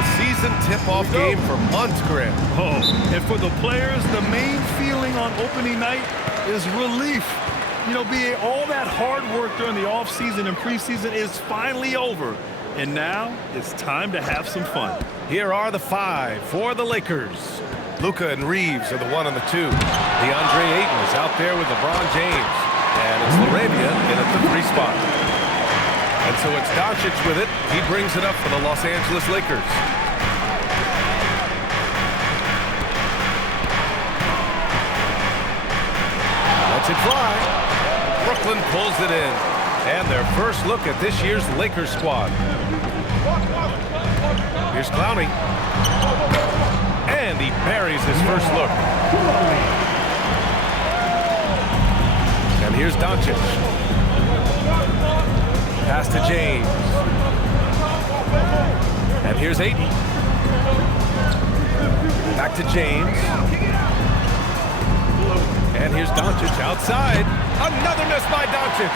the season tip-off game for months, Graham. Oh, and for the players, the main feeling on opening night is relief. You know, all that hard work during the offseason and preseason is finally over. And now it's time to have some fun. Here are the 5 for the Lakers. Luka and Reeves are the 1 and the 2. DeAndre Ayton is out there with LeBron James. And it's Laravia in at the 3 spot. And so it's Doncic with it. He brings it up for the Los Angeles Lakers. Lets it fly. Brooklyn pulls it in. And their first look at this year's Lakers squad. Here's Clowney. And he buries his first look. And here's Doncic. Pass to James. And here's Ayton. Back to James. And here's Doncic outside. Another miss by Doncic.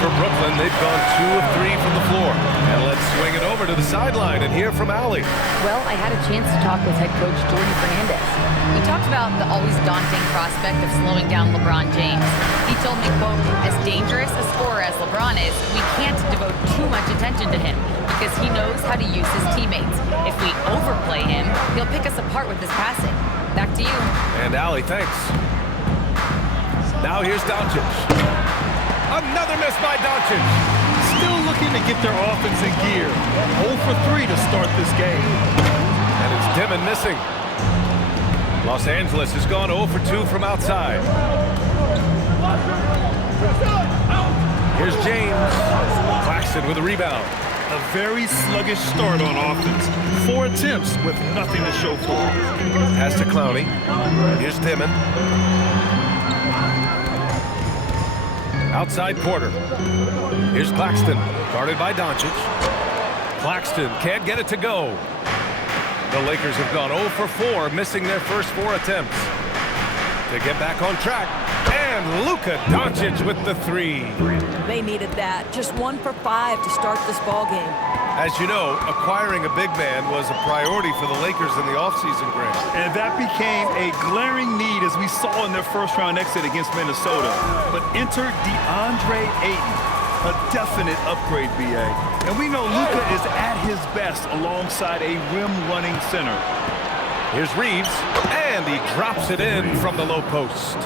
For Brooklyn, they've gone 2 of 3 from the floor. And let's swing it over to the sideline and hear from Allie. Well, I had a chance to talk with head coach Jordan Fernandez. We talked about the always daunting prospect of slowing down LeBron James. He told me, quote, as dangerous a scorer as LeBron is, we can't devote too much attention to him because he knows how to use his teammates. If we overplay him, he'll pick us apart with his passing. Back to you. And Allie, thanks. Now here's Doncic. Another miss by Doncic. Still looking to get their offense in gear. 0 for 3 to start this game. And it's Dimon missing. Los Angeles has gone 0 for 2 from outside. Here's James. Claxton with a rebound. A very sluggish start on offense. 4 attempts with nothing to show for it. Pass to Clowney. Here's Dimon. Outside Porter. Here's Claxton, guarded by Doncic. Claxton can't get it to go. The Lakers have gone 0 for 4, missing their first 4 attempts. To get back on track, and Luka Doncic with the 3. They needed that. Just 1 for 5 to start this ball game. As you know, acquiring a big man was a priority for the Lakers in the offseason, Graham. And that became a glaring need as we saw in their first-round exit against Minnesota. But enter DeAndre Ayton, a definite upgrade, BA. And we know Luka is at his best alongside a rim-running center. Here's Reeves, and he drops it in from the low post.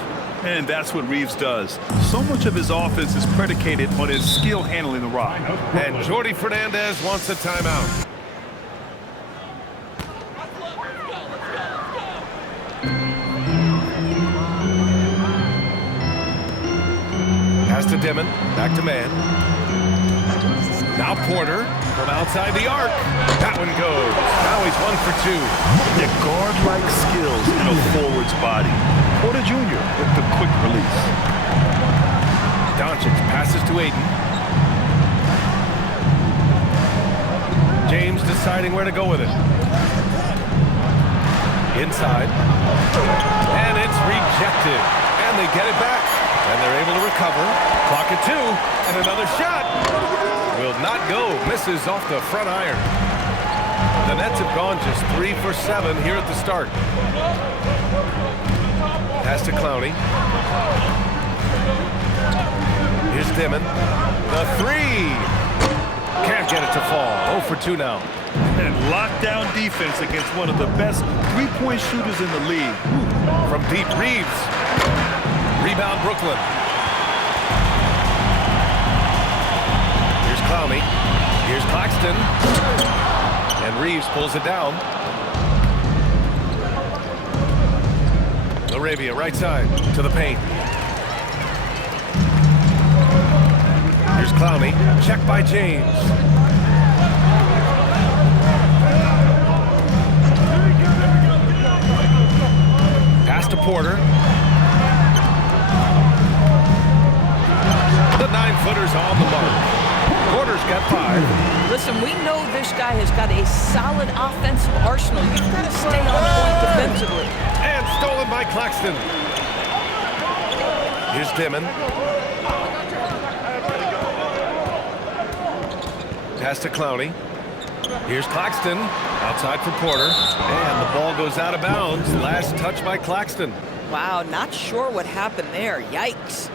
And that's what Reeves does. So much of his offense is predicated on his skill handling the rock. And Jordy Fernandez wants a timeout. Pass to Dimon, back to man. Now Porter from outside the arc. That one goes. Now he's 1 for 2. The guard-like skills in a forward's body. Porter Jr. with the quick release. Doncic passes to Ayton. James deciding where to go with it. Inside. And it's rejected. And they get it back. And they're able to recover. Clock at 2. And another shot. Will not go. Misses off the front iron. The Nets have gone just 3 for 7 here at the start. Pass to Clowney. Here's Dimon. The 3. Can't get it to fall. 0 for 2 now. And lockdown defense against one of the best three-point shooters in the league. From deep, Reeves. Rebound, Brooklyn. Here's Clowney. Here's Claxton. And Reeves pulls it down. Laravia, right side, to the paint. Here's Clowney, checked by James. Pass to Porter. The 9-footer's on the mark. Porter's got 5. Listen, we know this guy has got a solid offensive arsenal. You've got to stay on point defensively. And stolen by Claxton. Here's Dimon. Pass to Clowney. Here's Claxton, outside for Porter, and the ball goes out of bounds. Last touch by Claxton. Wow, not sure what happened there. Yikes.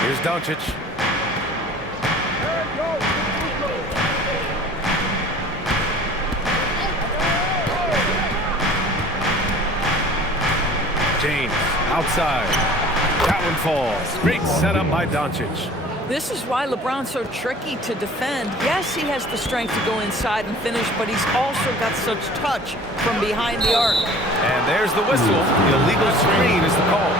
Here's Doncic. James, outside. That one falls. Great setup by Doncic. This is why LeBron's so tricky to defend. Yes, he has the strength to go inside and finish, but he's also got such touch from behind the arc. And there's the whistle. The illegal screen is the call.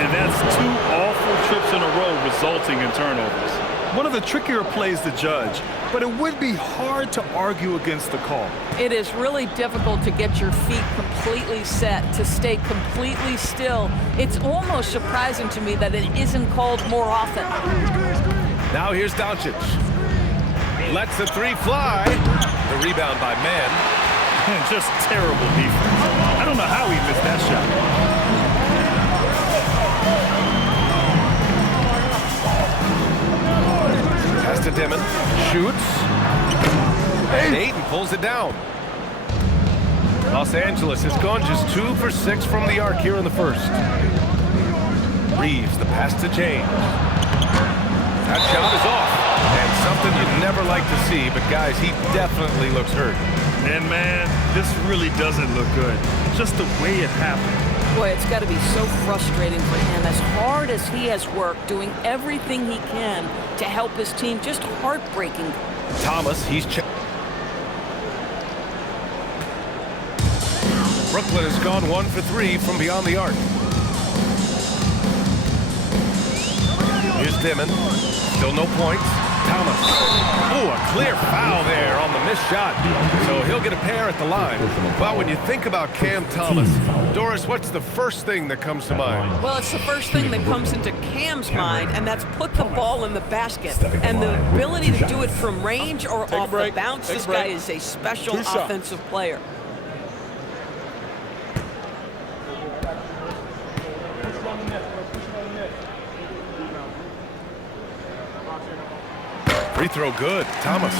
And that's 2 awful trips in a row resulting in turnovers. One of the trickier plays to judge, but it would be hard to argue against the call. It is really difficult to get your feet completely set, to stay completely still. It's almost surprising to me that it isn't called more often. Now here's Doncic. Lets the 3 fly. The rebound by Mann. Just terrible defense. I don't know how he missed that shot. Pass to Dimon. Shoots. And Ayton pulls it down. Los Angeles has gone just 2 for 6 from the arc here in the first. Reeves, the pass to James. That shot is off. And something you never like to see, but guys, he definitely looks hurt. And man, this really doesn't look good. Just the way it happened. Boy, it's got to be so frustrating for him. As hard as he has worked, doing everything he can to help his team, just heartbreaking. Thomas, Brooklyn has gone 1 for 3 from beyond the arc. Here's Dimon. Still no points. Thomas. Oh, a clear foul there on the missed shot. So he'll get a pair at the line. Well, when you think about Cam Thomas, Doris, what's the first thing that comes to mind? Well, it's the first thing that comes into Cam's mind, and that's put the ball in the basket. And the ability to do it from range or off the bounce, this guy is a special offensive player. Free throw good. Thomas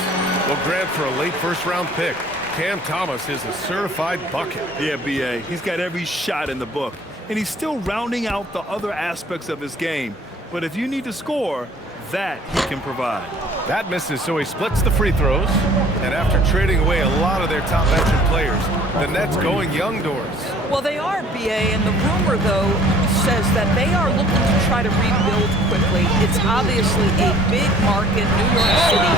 will grant for a late first-round pick. Cam Thomas is a certified bucket. Yeah, B.A. He's got every shot in the book. And he's still rounding out the other aspects of his game. But if you need to score, that he can provide. That misses, so he splits the free throws. And after trading away a lot of their top veteran players, the Nets going young, Doris. Well, they are, B.A., and the rumor, though, says that they are looking to try to rebuild quickly. It's obviously a big market, New York City.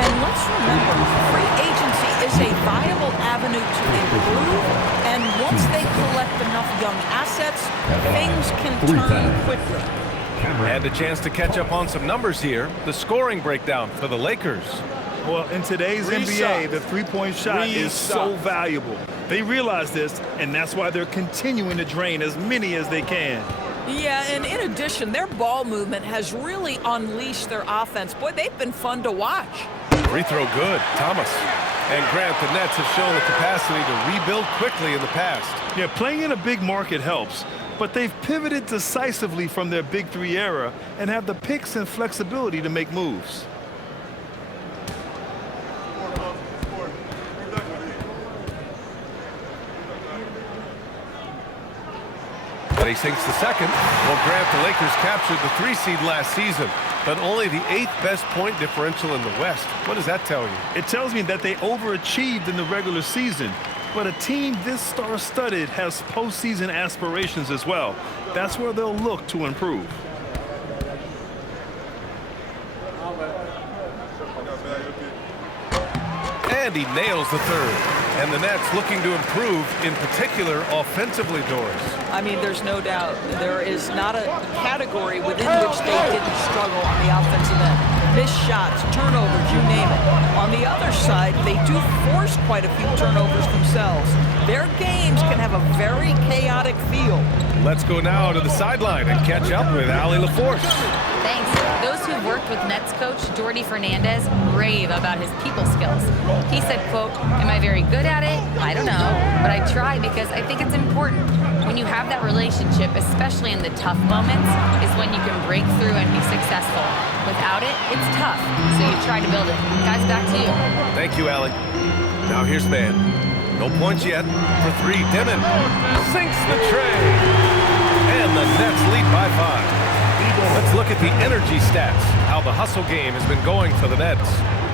And let's remember, free agency is a viable avenue to improve. And once they collect enough young assets, things can turn quickly. And a chance to catch up on some numbers here. The scoring breakdown for the Lakers. Well, in today's NBA, the three-point shot is so valuable. They realize this, and that's why they're continuing to drain as many as they can. Yeah, and in addition, their ball movement has really unleashed their offense. Boy, they've been fun to watch. Free throw good. Thomas. And Grant, the Nets have shown the capacity to rebuild quickly in the past. Yeah, playing in a big market helps. But they've pivoted decisively from their Big Three era and have the picks and flexibility to make moves. But he sinks the second. Well, Grant, the Lakers captured the 3 seed last season, but only the 8th best point differential in the West. What does that tell you? It tells me that they overachieved in the regular season. But a team this star-studded has postseason aspirations as well. That's where they'll look to improve. And he nails the third. And the Nets looking to improve, in particular, offensively, Doris. I mean, there's no doubt. There is not a category within which they didn't struggle on the offensive end. Missed shots, turnovers, you name it. On the other side, they do force quite a few turnovers themselves. Their games can have a very chaotic feel. Let's go now to the sideline and catch up with Allie LaForce. Thanks. Those who've worked with Nets coach Jordi Fernandez rave about his people skills. He said, quote, "Am I very good at it? I don't know, but I try because I think it's important. When you have that relationship, especially in the tough moments, is when you can break through and be successful. Without it, it's tough, so you try to build it." Guys, back to you. Thank you, Allie. Now here's man. No points yet. For three, Dimon sinks the tray. And the Nets lead by 5. Let's look at the energy stats, how the hustle game has been going for the Nets.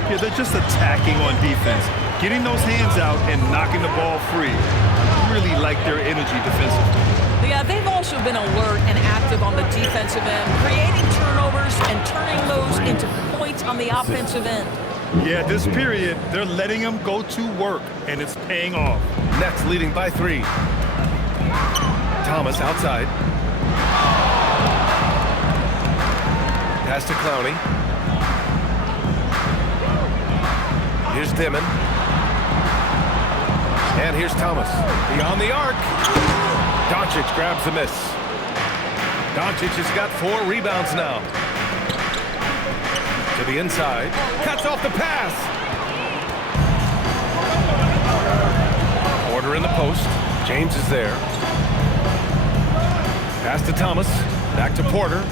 Yeah, they're just attacking on defense, getting those hands out and knocking the ball free. I really like their energy defensively. Yeah, they've also been alert and active on the defensive end, creating turnovers and turning those into points on the offensive end. Yeah, this period, they're letting them go to work, and it's paying off. Nets leading by 3. Thomas outside. Pass to Clowney. Here's Dimon. And here's Thomas. Beyond the arc. Doncic grabs the miss. Doncic has got 4 rebounds now. To the inside. Cuts off the pass. Porter in the post. James is there. Pass to Thomas. Back to Porter.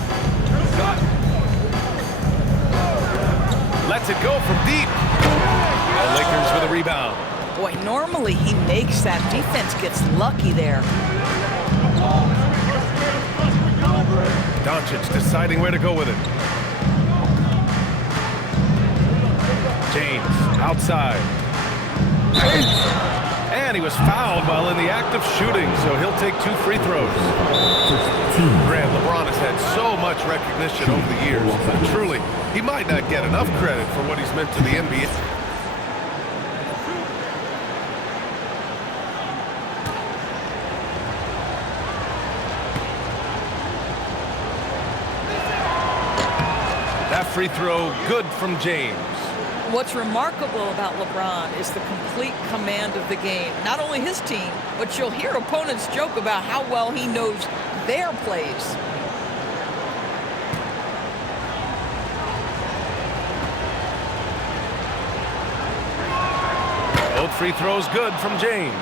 Lets it go from deep. The Lakers with a rebound. Boy, normally he makes that. Defense gets lucky there. Doncic deciding where to go with it. James outside. And he was fouled while in the act of shooting, so he'll take 2 free throws. Grant, LeBron has had so much recognition over the years, but truly, he might not get enough credit for what he's meant to the NBA. That free throw, good from James. What's remarkable about LeBron is the complete command of the game. Not only his team, but you'll hear opponents joke about how well he knows their plays. Both free throws good from James.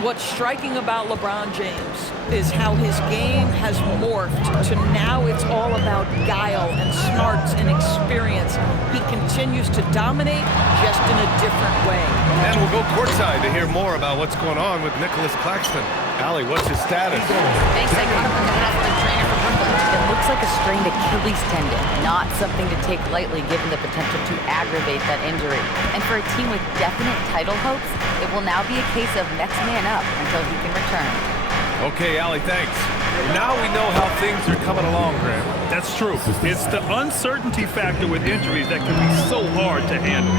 What's striking about LeBron James is how his game has morphed to now it's all about guile and smarts and experience. He continues to dominate just in a different way. And we'll go courtside to hear more about what's going on with Nicholas Claxton. Allie, what's his status? Thanks, I caught up with the athletic trainer for Brooklyn. It looks like a strained Achilles tendon, not something to take lightly given the potential to aggravate that injury. And for a team with definite title hopes, it will now be a case of next man up until he can return. Okay, Allie, thanks. Now we know how things are coming along, Graham. That's true. It's the uncertainty factor with injuries that can be so hard to handle.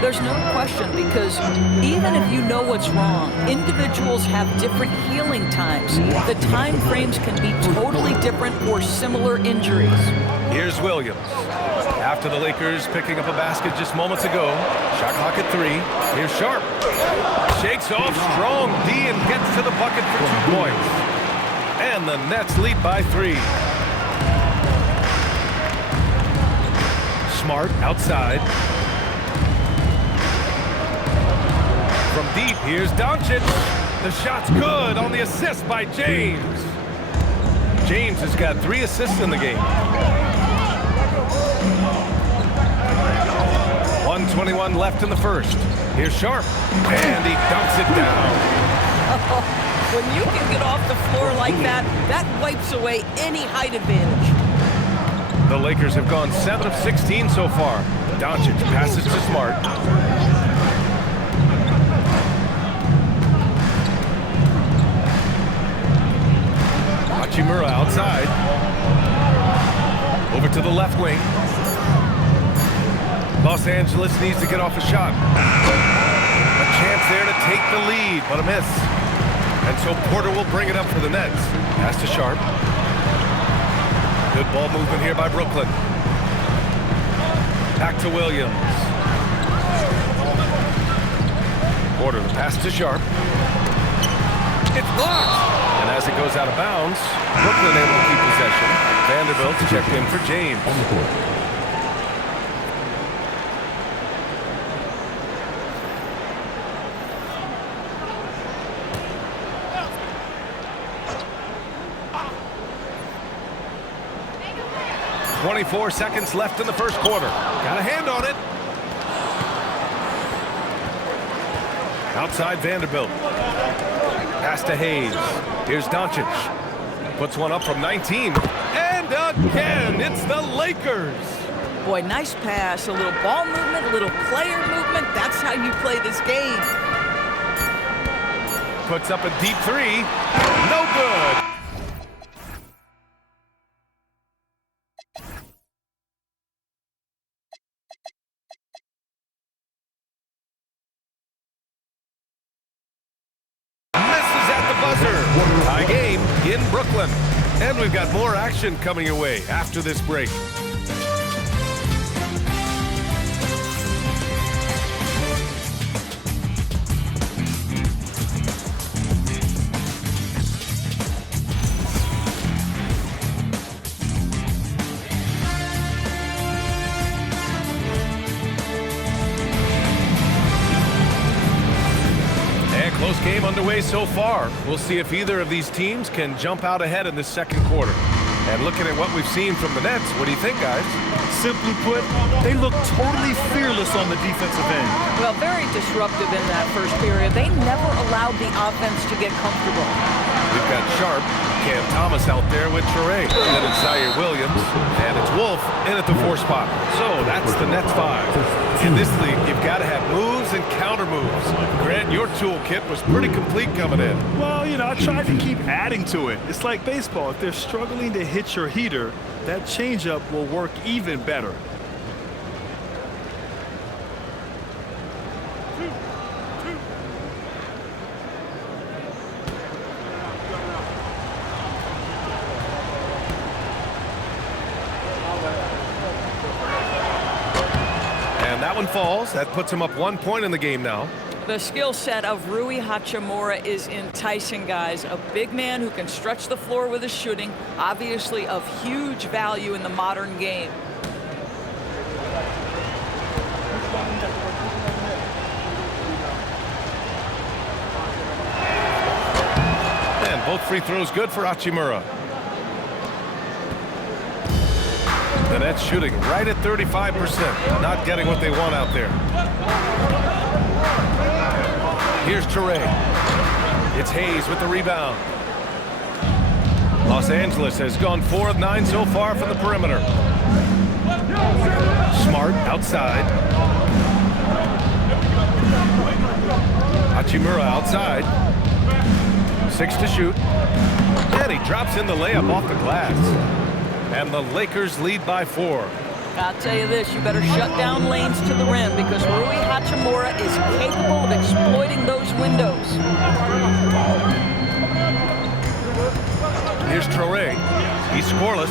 There's no question, because even if you know what's wrong, individuals have different healing times. The time frames can be totally different for similar injuries. Here's Williams. After the Lakers picking up a basket just moments ago. Shot clock at 3. Here's Sharp. Shakes off strong D and gets to the bucket for 2 points. And the Nets lead by 3. Smart outside. From deep, here's Doncic. The shot's good on the assist by James. James has got 3 assists in the game. 1:21 left in the first. Here's Sharp, and he dunks it down. When you can get off the floor like that, that wipes away any height advantage. The Lakers have gone 7 of 16 so far. Doncic passes to Smart. Hachimura outside. Over to the left wing. Los Angeles needs to get off a shot. A chance there to take the lead, but a miss. And so Porter will bring it up for the Nets. Pass to Sharp. Good ball movement here by Brooklyn. Back to Williams. Porter, the pass to Sharp. It's blocked. And as it goes out of bounds, Brooklyn able to keep possession. Vanderbilt's checked in for James. 24 seconds left in the first quarter. Got a hand on it. Outside Vanderbilt. Pass to Hayes. Here's Doncic. Puts one up from 19. And again, it's the Lakers. Boy, nice pass. A little ball movement, a little player movement. That's how you play this game. Puts up a deep three. No good. Tie game in Brooklyn. And we've got more action coming your way after this break. Close game underway so far. We'll see if either of these teams can jump out ahead in this second quarter. And looking at what we've seen from the Nets, what do you think, guys? Simply put, they look totally fearless on the defensive end. Well, very disruptive in that first period. They never allowed the offense to get comfortable. We've got Sharp, Cam Thomas out there with Traore. And then it's Zaire Williams. And it's Wolf in at the 4 spot. So that's the Nets 5. In this league, you've got to have moves and counter moves. Grant, your toolkit was pretty complete coming in. Well, you know, I tried to keep adding to it. It's like baseball. If they're struggling to hit your heater, that changeup will work even better. That one falls. That puts him up 1 point in the game now. The skill set of Rui Hachimura is enticing, guys. A big man who can stretch the floor with his shooting, obviously of huge value in the modern game. And both free throws good for Hachimura. The Nets shooting right at 35%. Not getting what they want out there. Here's Traore. It's Hayes with the rebound. Los Angeles has gone 4 of 9 so far from the perimeter. Smart outside. Hachimura outside. 6 to shoot. And he drops in the layup off the glass. And the Lakers lead by 4. I'll tell you this, you better shut down lanes to the rim because Rui Hachimura is capable of exploiting those windows. Here's Traore. He's scoreless.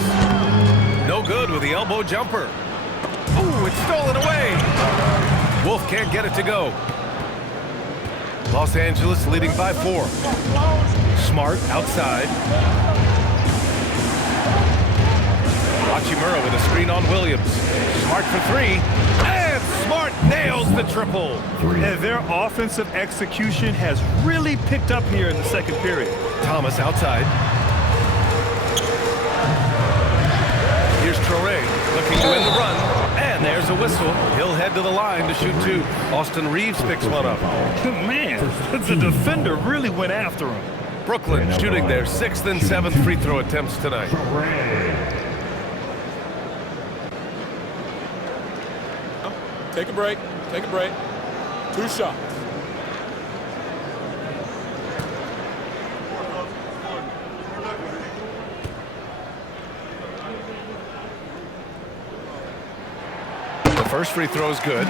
No good with the elbow jumper. Ooh, it's stolen away. Wolf can't get it to go. Los Angeles leading by 4. Smart outside. Hachimura with a screen on Williams. Smart for 3. And Smart nails the triple. And their offensive execution has really picked up here in the second period. Thomas outside. Here's Traore looking to win the run. And there's a whistle. He'll head to the line to shoot 2. Austin Reeves picks one up. Man, the defender really went after him. Brooklyn shooting their 6th and 7th free throw attempts tonight. Take a break. Take a break. 2 shots. The first free throw is good.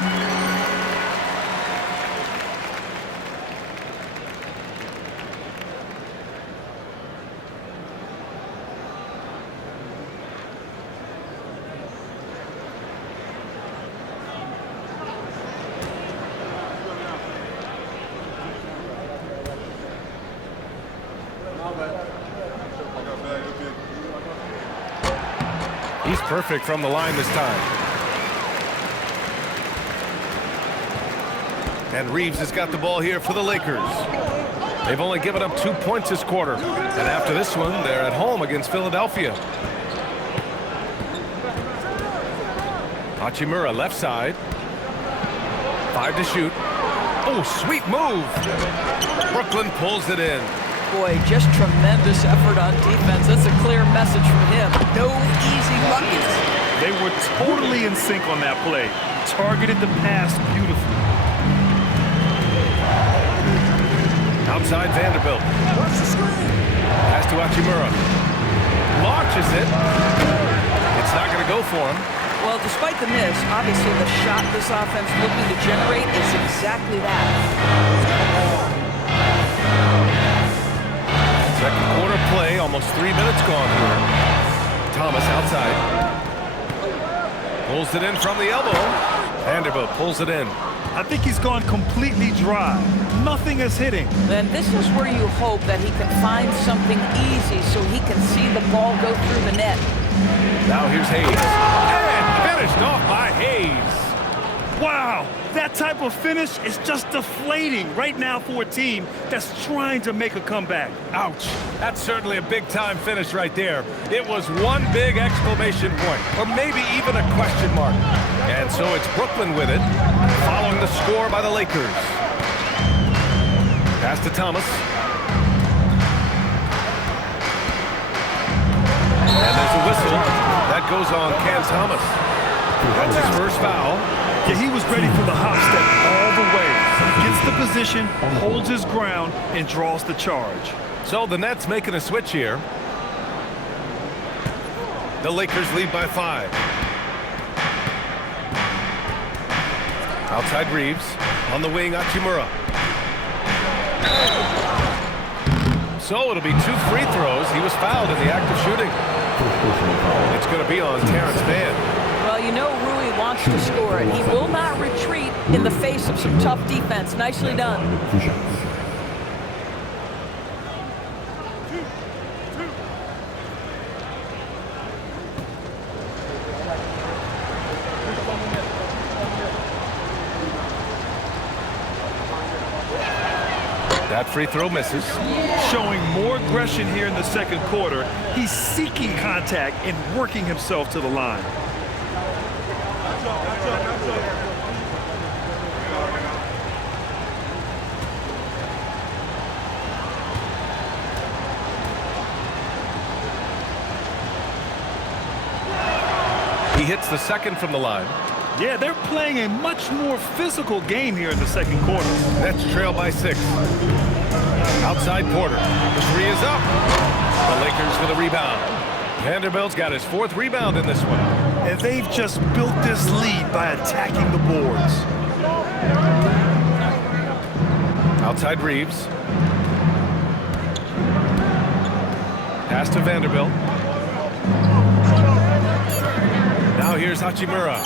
He's perfect from the line this time. And Reeves has got the ball here for the Lakers. They've only given up 2 points this quarter. And after this one, they're at home against Philadelphia. Hachimura left side. 5 to shoot. Oh, sweet move. Brooklyn pulls it in. Boy, just tremendous effort on defense. That's a clear message from him. No easy buckets. They were totally in sync on that play. Targeted the pass beautifully. Outside Vanderbilt. Pass to Hachimura. Launches it. It's not going to go for him. Well, despite the miss, obviously the shot this offense looking to generate is exactly that. Second quarter play, almost 3 minutes gone here. Thomas outside. Pulls it in from the elbow. Vanderbilt pulls it in. I think he's gone completely dry. Nothing is hitting. And this is where you hope that he can find something easy so he can see the ball go through the net. Now here's Hayes. And finished off by Hayes. Wow, that type of finish is just deflating right now for a team that's trying to make a comeback. Ouch. That's certainly a big-time finish right there. It was one big exclamation point, or maybe even a question mark. And so it's Brooklyn with it, following the score by the Lakers. Pass to Thomas. And there's a whistle. That goes on Cam Thomas. That's his first foul. Yeah, he was ready for the hop step all the way. Gets the position, holds his ground, and draws the charge. So the Nets making a switch here. The Lakers lead by 5. Outside Reeves. On the wing, Hachimura. So it'll be 2 free throws. He was fouled in the act of shooting. It's going to be on Terrence Mann. Well, you know Rui wants to score it. He will not retreat in the face of some tough defense. Nicely done. That free throw misses. Showing more aggression here in the second quarter. He's seeking contact and working himself to the line. He hits the second from the line. Yeah, they're playing a much more physical game here in the second quarter. Nets trail by 6. Outside Porter. The 3 is up. The Lakers for the rebound. Vanderbilt's got his 4th rebound in this one. And they've just built this lead by attacking the boards. Outside Reeves. Pass to Vanderbilt. Now here's Hachimura.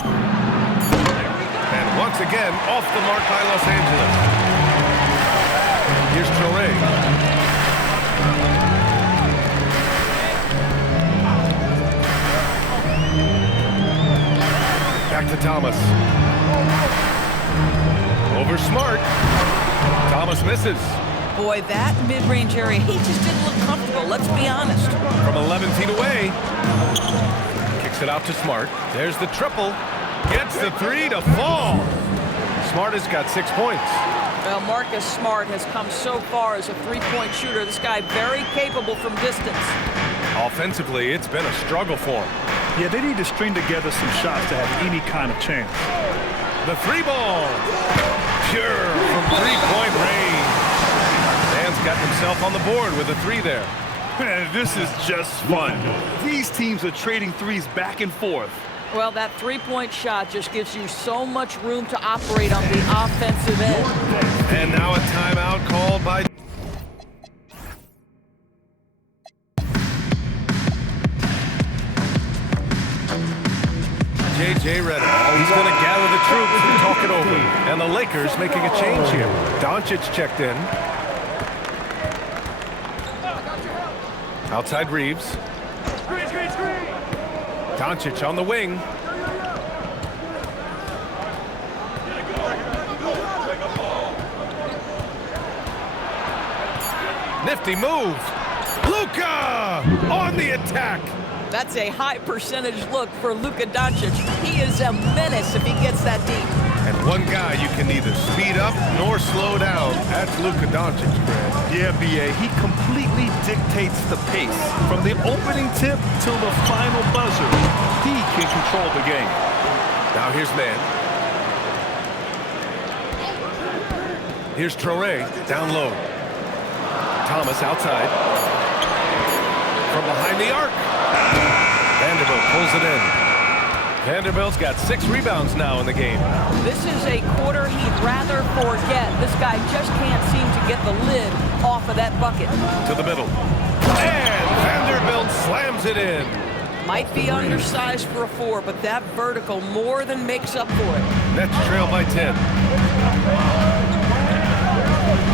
And once again, off the mark by Los Angeles. Here's Traore. Back to Thomas. Over Smart. Thomas misses. Boy, that mid-range area, he just didn't look comfortable, let's be honest. From 11 feet away. Kicks it out to Smart. There's the triple. Gets the 3 to fall. Smart has got 6 points. Well, Marcus Smart has come so far as a three-point shooter. This guy very capable from distance. Offensively, it's been a struggle for him. Yeah, they need to string together some shots to have any kind of chance. The 3 ball. Pure from 3-point range. Man's got himself on the board with a 3 there. Man, this is just fun. These teams are trading threes back and forth. Well, that three-point shot just gives you so much room to operate on the offensive end. And now a timeout called by J.J. Redick. He's going to gather the troops and talk it over. And the Lakers making a change here. Doncic checked in. Outside Reeves. Doncic on the wing. Nifty move. Luka on the attack. That's a high percentage look for Luka Doncic. He is a menace if he gets that deep. And one guy you can neither speed up nor slow down. That's Luka Doncic, Fred. Yeah, B.A., he completely dictates the pace. From the opening tip till the final buzzer, he can control the game. Now here's man. Here's Traore down low. Thomas outside. From behind the arc. Vanderbilt pulls it in. Vanderbilt's got 6 rebounds now in the game. This is a quarter he'd rather forget. This guy just can't seem to get the lid off of that bucket. To the middle. And Vanderbilt slams it in. Might be undersized for a 4, but that vertical more than makes up for it. Nets trail by 10.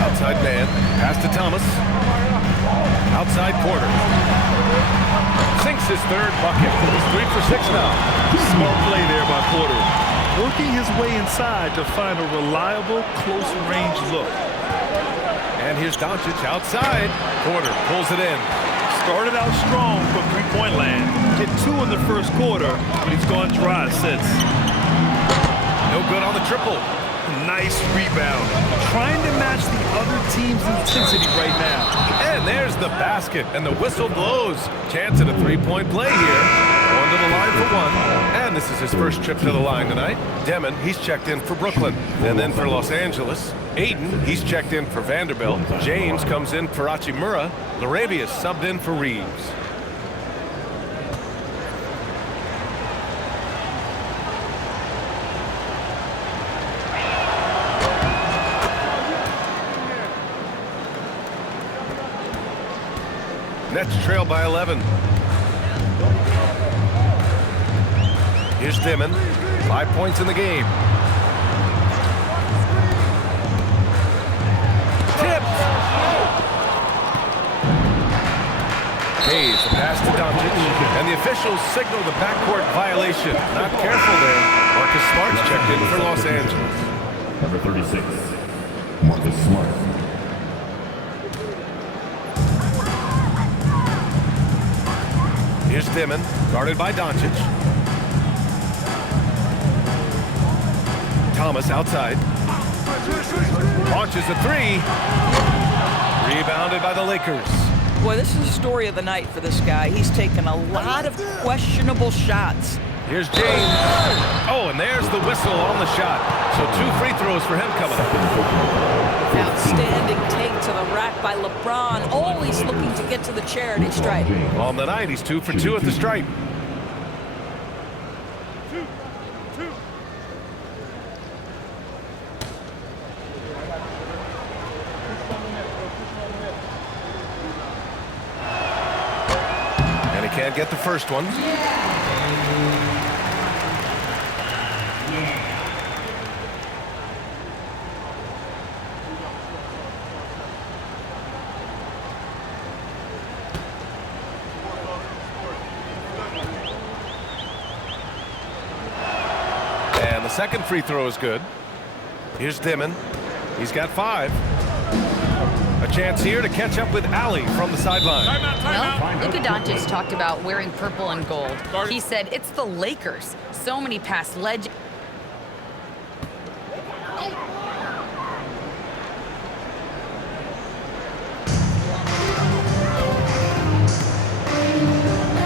Outside man. Pass to Thomas. Outside Porter. Sinks his 3rd bucket. He's 3 for 6 now. Smart play there by Porter. Working his way inside to find a reliable, close-range look. And here's Doncic outside. Porter pulls it in. Started out strong from three-point land. Hit 2 in the first quarter, but he's gone dry since. No good on the triple. Nice rebound. Trying to match the other team's intensity right now. And there's the basket, and the whistle blows. Chance at a 3-point play here. Going to the line for 1. And this is his first trip to the line tonight. Demon, he's checked in for Brooklyn. And then for Los Angeles. Aiden, he's checked in for Vanderbilt. James comes in for Hachimura. Larabia's subbed in for Reeves. Nets trail by 11. Here's Dimon. 5 points in the game. Tipped. Hayes, the pass to Doncic. And the officials signal the backcourt violation. Not careful there. Marcus Smart's checked in for Los Angeles. Number 36, Marcus Smart. Here's Dimon, guarded by Doncic. Thomas outside. Launches a 3. Rebounded by the Lakers. Boy, this is the story of the night for this guy. He's taken a lot of questionable shots. Here's James. Oh, and there's the whistle on the shot. So 2 free throws for him coming up. Outstanding take to the rack by LeBron, always looking to get to the charity stripe. On the night, he's 2 for 2 at the stripe. And he can't get the first one. The second free throw is good. Here's Dimon. He's got 5. A chance here to catch up with Ali from the sideline. Well, Luka Doncic talked about wearing purple and gold. He said it's the Lakers. So many past legends.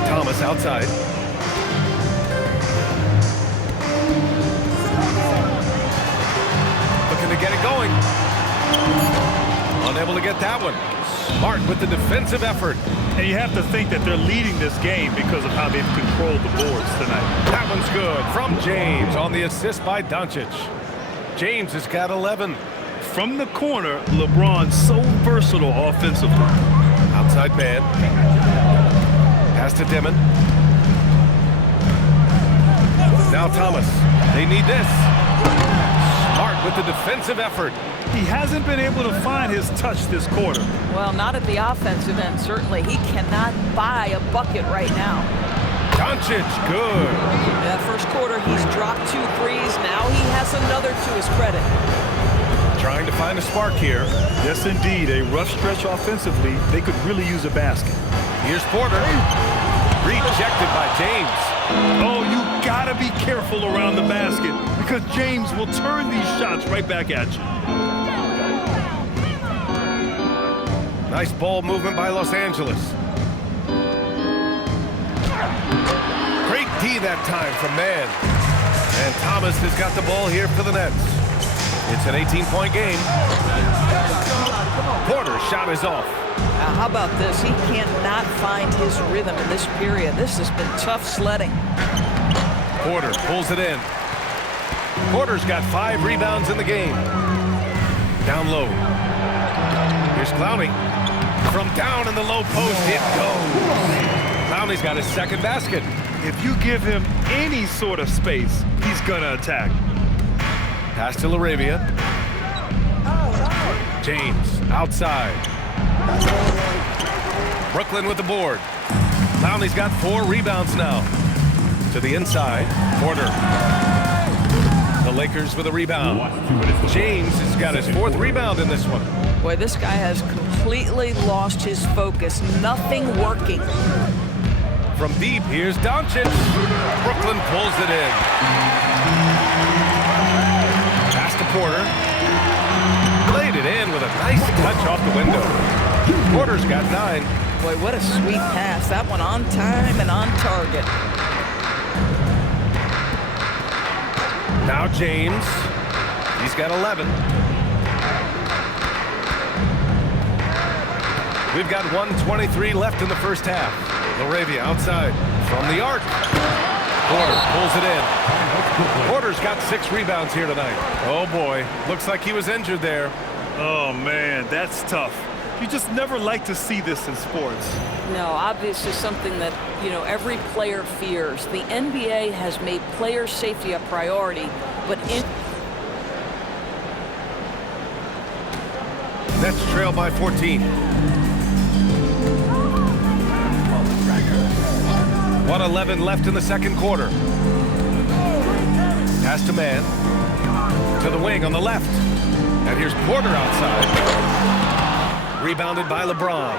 Thomas outside. To get it going. Unable to get that one. Smart with the defensive effort. And you have to think that they're leading this game because of how they've controlled the boards tonight. That one's good from James on the assist by Doncic. James has got 11. From the corner, LeBron so versatile offensively. Outside man. Pass to Dimon. Now Thomas. They need this. Smart with the defensive effort. He hasn't been able to find his touch this quarter. Well, not at the offensive end, certainly. He cannot buy a bucket right now. Doncic, good. That first quarter, he's dropped 2 threes. Now he has another to his credit. Trying to find a spark here. Yes, indeed. A rough stretch offensively. They could really use a basket. Here's Porter. Rejected by James. Oh, you gotta be careful around the basket because James will turn these shots right back at you. Nice ball movement by Los Angeles. Great D that time from Mann. And Thomas has got the ball here for the Nets. It's an 18-point game. Porter's shot is off. Now, how about this? He cannot find his rhythm in this period. This has been tough sledding. Porter pulls it in. Porter's got 5 rebounds in the game. Down low. Here's Clowney. From down in the low post, it goes. Clowney's got his second basket. If you give him any sort of space, he's gonna attack. Pass to LaRavia. James outside. Brooklyn with the board. Clowney's got 4 rebounds now. To the inside. Porter. The Lakers with a rebound. James has got his 4th rebound in this one. Boy, this guy has completely lost his focus. Nothing working. From deep, here's Doncic. Brooklyn pulls it in. Pass to Porter. Laid it in with a nice touch off the window. Porter's got 9. Boy, what a sweet pass. That one on time and on target. Now James. He's got 11. We've got 1:23 left in the first half. LaRavia outside from the arc. Porter pulls it in. Porter's got 6 rebounds here tonight. Oh boy, looks like he was injured there. Oh man, that's tough. You just never like to see this in sports. No, obviously something that, every player fears. The NBA has made player safety a priority, but Nets trail by 14. 1:11 left in the second quarter. Pass to Mann. To the wing on the left. And here's Porter outside. Rebounded by LeBron.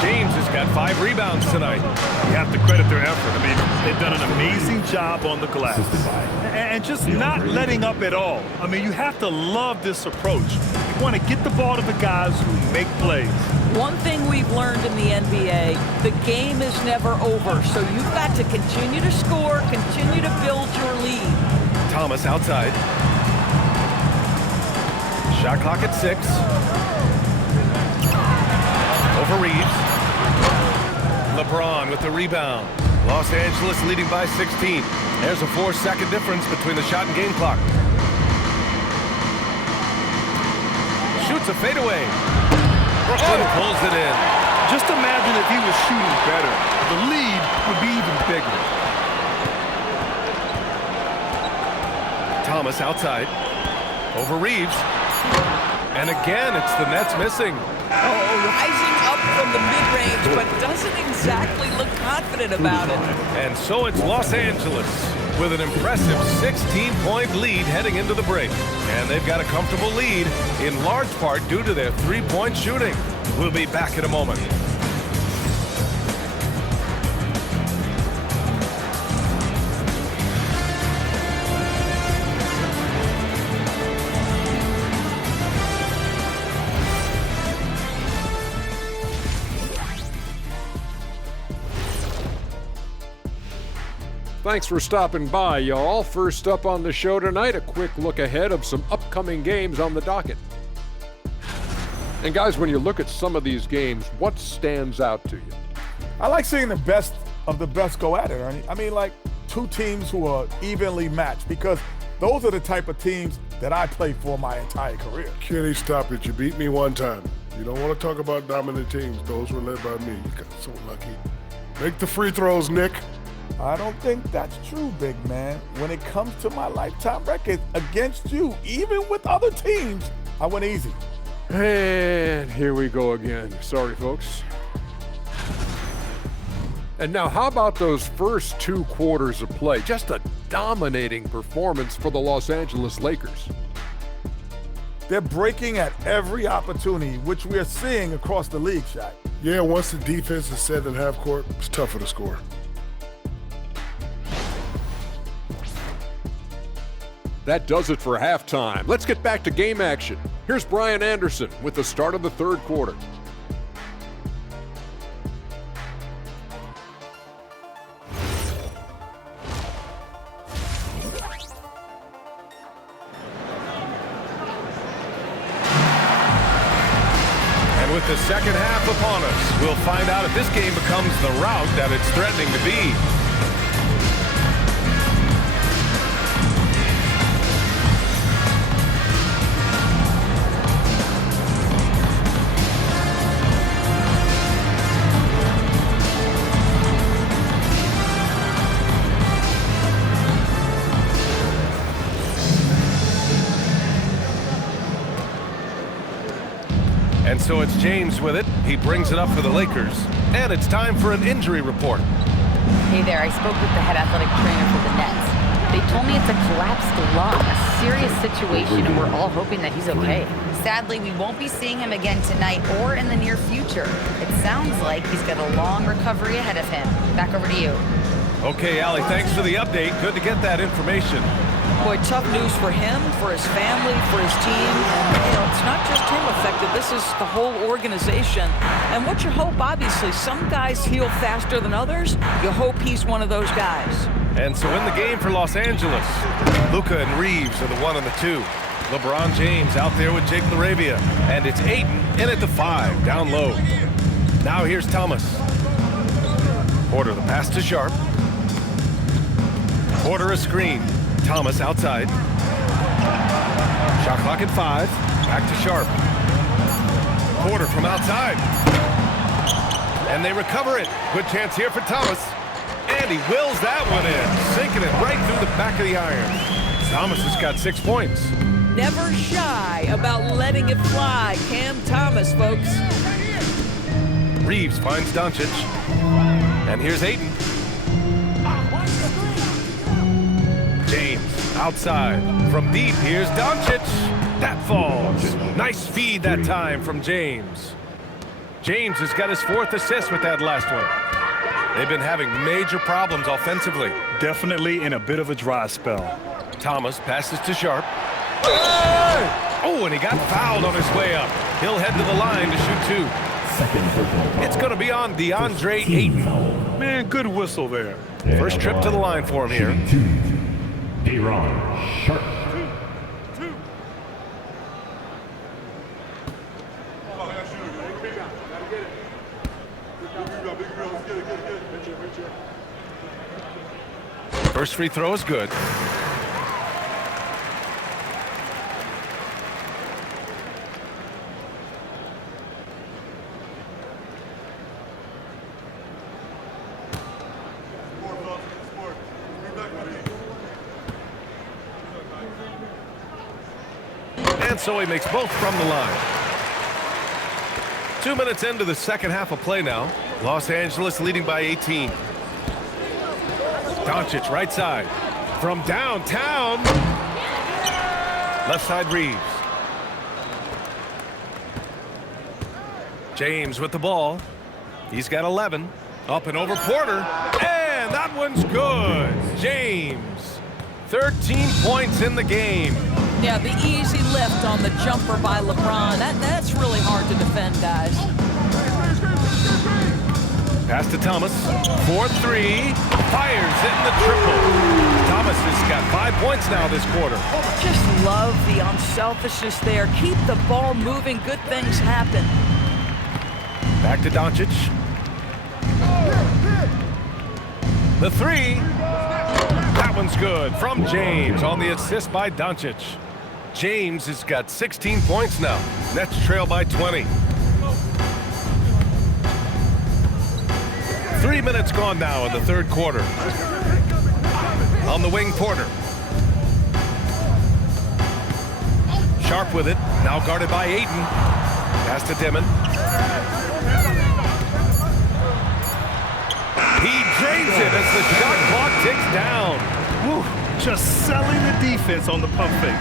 James has got 5 rebounds tonight. You have to credit their effort. I mean, they've done an amazing job on the glass. And just not letting up at all. I mean, you have to love this approach. You want to get the ball to the guys who make plays. one thing we've learned in the NBA, the game is never over. So you've got to continue to score, continue to build your lead. Thomas outside. Shot clock at 6. Over Reeves. LeBron with the rebound. Los Angeles leading by 16. There's a 4-second difference between the shot and game clock. Shoots a fadeaway. Brooklyn pulls it in. Just imagine if he was shooting better. The lead would be even bigger. Thomas outside. Over Reeves. And again, it's the Nets missing. Oh, rising up from the mid-range, but doesn't exactly look confident about it. And so it's Los Angeles with an impressive 16-point lead heading into the break. And they've got a comfortable lead in large part due to their three-point shooting. We'll be back in a moment. Thanks for stopping by, y'all. First up on the show tonight, a quick look ahead of some upcoming games on the docket. And guys, when you look at some of these games, what stands out to you? I like seeing the best of the best go at it, Ernie. I mean, like two teams who are evenly matched, because those are the type of teams that I played for my entire career. Kenny, stop it. You beat me one time. You don't want to talk about dominant teams. Those were led by me. You got so lucky. Make the free throws, Nick. I don't think that's true, big man. When it comes to my lifetime record against you, even with other teams, I went easy. And here we go again. Sorry, folks. And now, how about those first 2 quarters of play? Just a dominating performance for the Los Angeles Lakers. They're breaking at every opportunity, which we are seeing across the league, Shaq. Yeah, once the defense is set in half court, it's tougher to score. That does it for halftime. Let's get back to game action. Here's Brian Anderson with the start of the 3rd quarter. And with the second half upon us, we'll find out if this game becomes the rout that it's threatening to be. And so it's James with it. He brings it up for the Lakers. And it's time for an injury report. Hey there, I spoke with the head athletic trainer for the Nets. They told me it's a collapsed lung, a serious situation, and we're all hoping that he's okay. Sadly, we won't be seeing him again tonight or in the near future. It sounds like he's got a long recovery ahead of him. Back over to you. Okay, Allie, thanks for the update. Good to get that information. Boy, tough news for him, for his family, for his team. And, it's not just him affected. This is the whole organization. And what you hope, obviously, some guys heal faster than others. You hope he's one of those guys. And so in the game for Los Angeles, Luka and Reeves are the 1 and the 2. LeBron James out there with Jake LaRavia. And it's Ayton in at the 5, down low. Now here's Thomas. Porter the pass to Sharp. Porter a screen. Thomas outside. Shot clock at 5. Back to Sharp. Porter from outside. And they recover it. Good chance here for Thomas. And he wills that one in. Sinking it right through the back of the iron. Thomas has got 6 points. Never shy about letting it fly. Cam Thomas, folks. Reeves finds Doncic. And here's Ayton. James outside. From deep, here's Doncic. That falls. Nice feed that time from James. James has got his 4th assist with that last one. They've been having major problems offensively. Definitely in a bit of a dry spell. Thomas passes to Sharp. Oh, and he got fouled on his way up. He'll head to the line to shoot 2. It's going to be on DeAndre Ayton. Man, good whistle there. First trip to the line for him here. Aaron Sharp. First free throw is good. And so he makes both from the line. 2 minutes into the second half of play now. Los Angeles leading by 18. Doncic right side. From downtown. Left side Reeves. James with the ball. He's got 11. Up and over Porter. And that one's good. James. 13 points in the game. Yeah, the easy lift on the jumper by LeBron. That's really hard to defend, guys. Pass to Thomas. 4-3. Fires in the triple. Thomas has got 5 points now this quarter. Just love the unselfishness there. Keep the ball moving. Good things happen. Back to Doncic. The 3. That one's good from James on the assist by Doncic. James has got 16 points now. Nets trail by 20. 3 minutes gone now in the third quarter. On the wing, Porter. Sharp with it. Now guarded by Ayton. Pass to Dimon. He drains it as the shot clock ticks down. Woo, just selling the defense on the pump fake.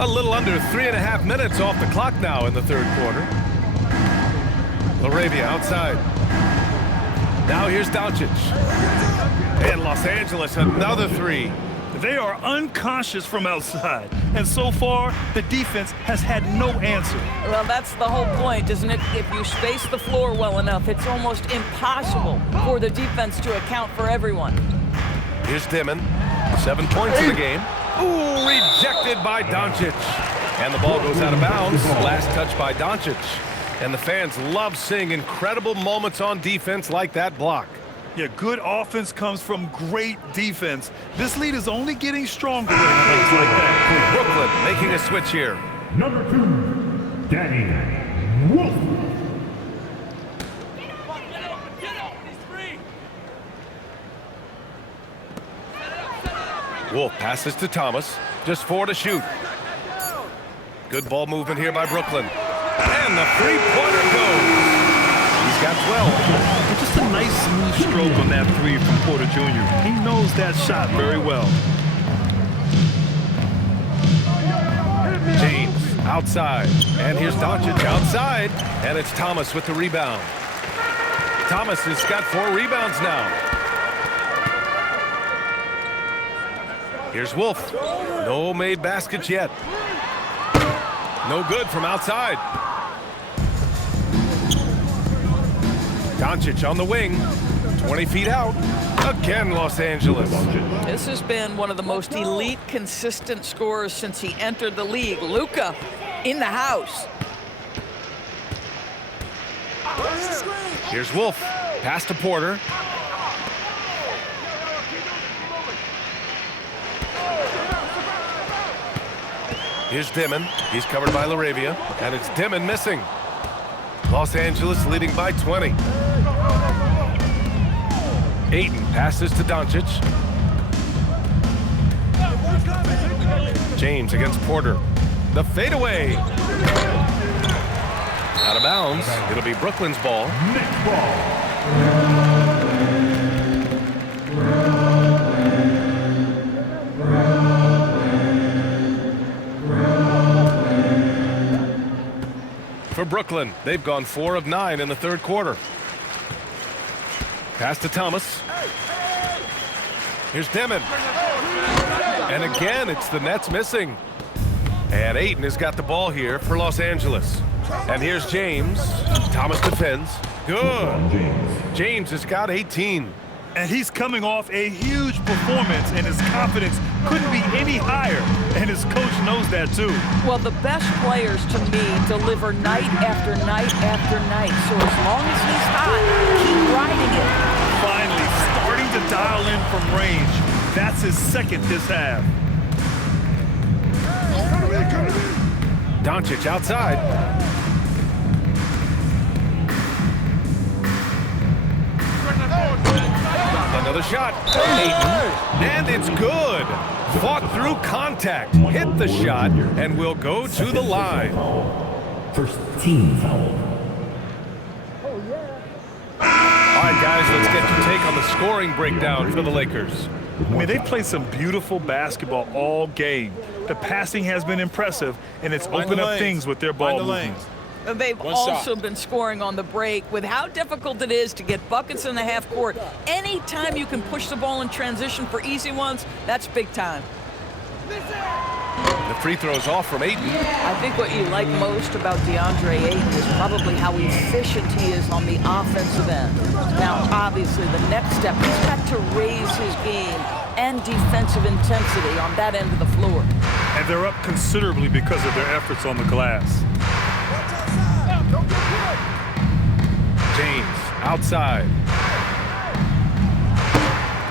A little under 3.5 minutes off the clock now in the third quarter. Laravia outside. Now here's Doncic. And Los Angeles, another three. They are unconscious from outside, and so far, the defense has had no answer. Well, that's the whole point, isn't it? If you space the floor well enough, it's almost impossible for the defense to account for everyone. Here's Dimon. 7 points in the game. Ooh, rejected by Doncic. And the ball goes out of bounds. Last touch by Doncic. And the fans love seeing incredible moments on defense like that block. Yeah, good offense comes from great defense. This lead is only getting stronger with plays like that. Brooklyn making a switch here. Number 2, Danny Wolf. Wolf passes to Thomas. Just 4 to shoot. Good ball movement here by Brooklyn. And the three-pointer goes. He's got 12. Just a nice smooth stroke on that three from Porter Jr. He knows that shot very well. James outside. And here's Doncic outside. And it's Thomas with the rebound. Thomas has got 4 rebounds now. Here's Wolf. No made baskets yet. No good from outside. Doncic on the wing. 20 feet out. Again, Los Angeles. This has been one of the most elite, consistent scorers since he entered the league. Luka in the house. Here's Wolf. Pass to Porter. Here's Dimon. He's covered by Laravia. And it's Dimon missing. Los Angeles leading by 20. Ayton passes to Doncic. James against Porter. The fadeaway. Out of bounds. It'll be Brooklyn's ball. Next ball. For Brooklyn, they've gone 4 of 9 in the third quarter. Pass to Thomas. Here's Dimon. And again, it's the Nets missing. And Ayton has got the ball here for Los Angeles. And here's James. Thomas defends. Good. James has got 18. And he's coming off a huge performance, and his confidence couldn't be any higher. And his coach knows that, too. Well, the best players, to me, deliver night after night after night. So as long as he's hot, keep riding it. Finally, starting to dial in from range. That's his second this half. Doncic outside. Another shot. Ayton. And it's good. Fought through contact. Hit the shot and will go to the line. First team foul. All right, guys, let's get your take on the scoring breakdown for the Lakers. I mean, they played some beautiful basketball all game. The passing has been impressive, and it's opened up things with their ball movement. They've also been scoring on the break. With how difficult it is to get buckets in the half court, anytime you can push the ball in transition for easy ones, that's big time. The free throw's off from Ayton. I think what you like most about DeAndre Ayton is probably how efficient he is on the offensive end. Now, obviously, the next step, he's got to raise his game and defensive intensity on that end of the floor. And they're up considerably because of their efforts on the glass. James outside.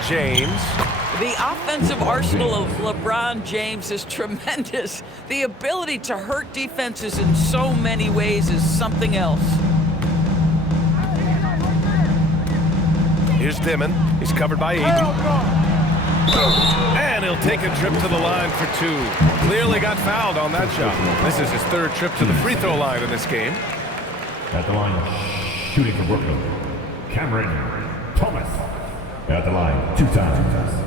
James. The offensive arsenal of LeBron James is tremendous. The ability to hurt defenses in so many ways is something else. Here's Dimon. He's covered by Aiden. And he'll take a trip to the line for two. Clearly got fouled on that shot. This is his third trip to the free throw line in this game. At the line, shooting for Brooklyn, Cameron Thomas. At the line, 2 times.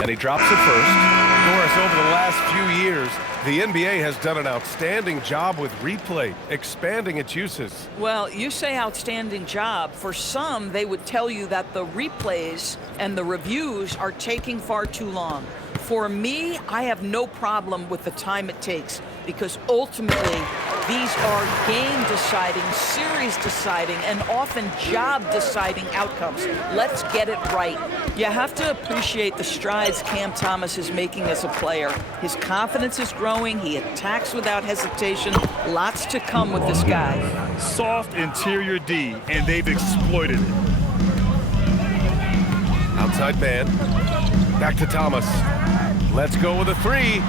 And he drops it first. Morris, over the last few years, the NBA has done an outstanding job with replay, expanding its uses. Well, you say outstanding job. For some, they would tell you that the replays and the reviews are taking far too long. For me, I have no problem with the time it takes because ultimately these are game-deciding, series-deciding, and often job-deciding outcomes. Let's get it right. You have to appreciate the strides Cam Thomas is making as a player. His confidence is growing. He attacks without hesitation. Lots to come with this guy. Soft interior D, and they've exploited it. Outside man. Back to Thomas. Let's go with a three.